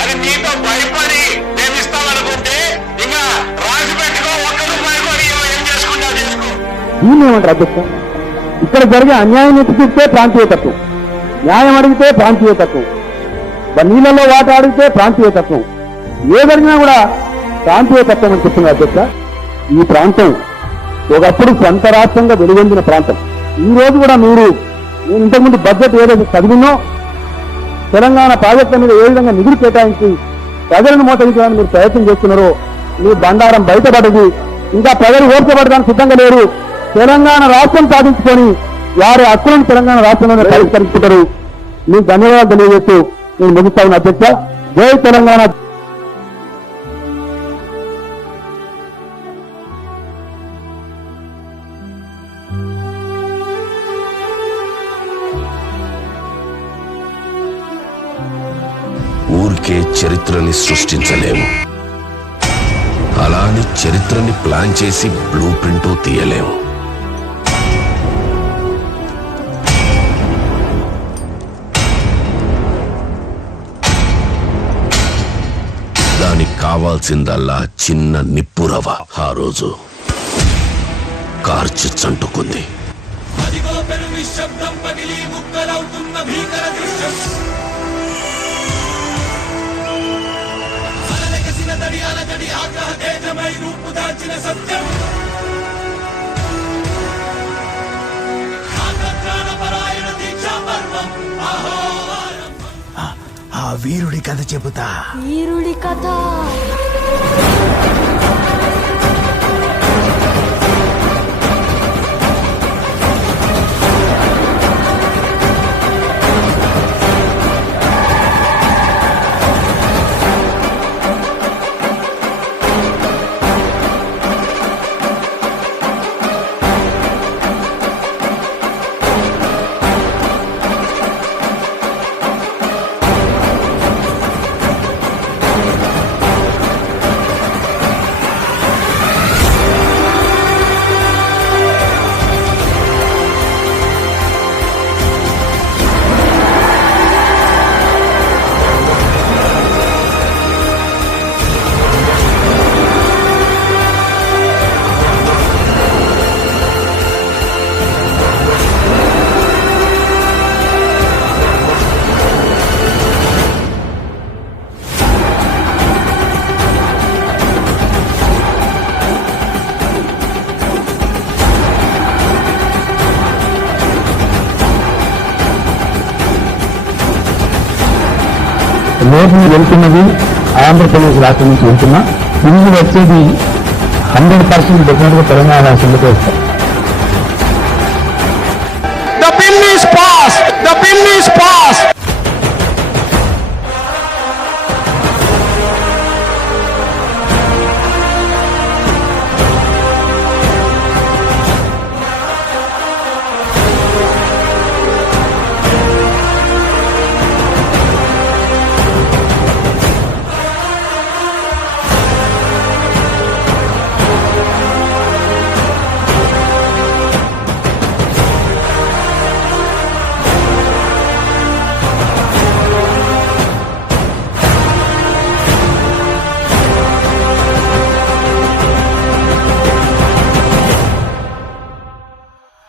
అది నీతో భయపడి మేము ఇస్తామనుకుంటే ఇంకా రాసి పెట్టుకో, ఒక్క రూపాయి కూడా ఏం చేసుకుంటా చేసుకో. దీన్ని ఏమంటారు అధ్యక్ష? ఇక్కడ జరిగే అన్యాయం ఎత్తిస్తే ప్రాంతీయతత్వం, న్యాయం అడిగితే ప్రాంతీయతత్వం, నీళ్ళలో వాట అడిగితే ప్రాంతీయతత్వం, ఏ జరిగినా కూడా ప్రాంతీయతత్వం అని చెప్తున్నారు అధ్యక్ష. ఈ ప్రాంతం ఒకప్పుడు సొంత రాష్ట్రంగా వెలుగొందిన ప్రాంతం. ఈ రోజు కూడా నేను ఇంతకుముందు బడ్జెట్ ఏదైతే చదివినో తెలంగాణ ప్రాజెక్టుల మీద ఏ విధంగా నిధులు కేటాయించి ప్రజలను మోసగించడానికి మీరు ప్రయత్నం చేస్తున్నారో మీ బండారం బయటపడదు. ఇంకా ప్రజలు ఓర్చబడడానికి సిద్ధంగా లేరు. తెలంగాణ రాష్ట్రం సాధించుకొని వారి హక్కులను తెలంగాణ రాష్ట్రంలోనే పరిష్కరించుకుంటారు. మీకు ధన్యవాదాలు తెలియజేస్తూ నేను ముగిస్తా ఉన్న అధ్యక్ష. జై తెలంగాణ. ఊరికే చరిత్రని సృష్టించలేము, అలాని చరిత్రని ప్లాన్ చేసి బ్లూ ప్రింట్ తీయలేము. దానికి కావాల్సిందల్లా చిన్న నిప్పురవ. ఆ రోజు కార్చి చంటుకుంది. ఆ వీరుడి కథ చెబుతా. వీరుడి కథ. రోజు వెళ్తున్నది ఆంధ్రప్రదేశ్ రాష్ట్రం నుంచి వెళ్తున్నా, తిరిగి వచ్చేది 100% డెఫినెట్గా తెలంగాణ రాష్ట్రంలోకి వస్తాం. The bill is passed.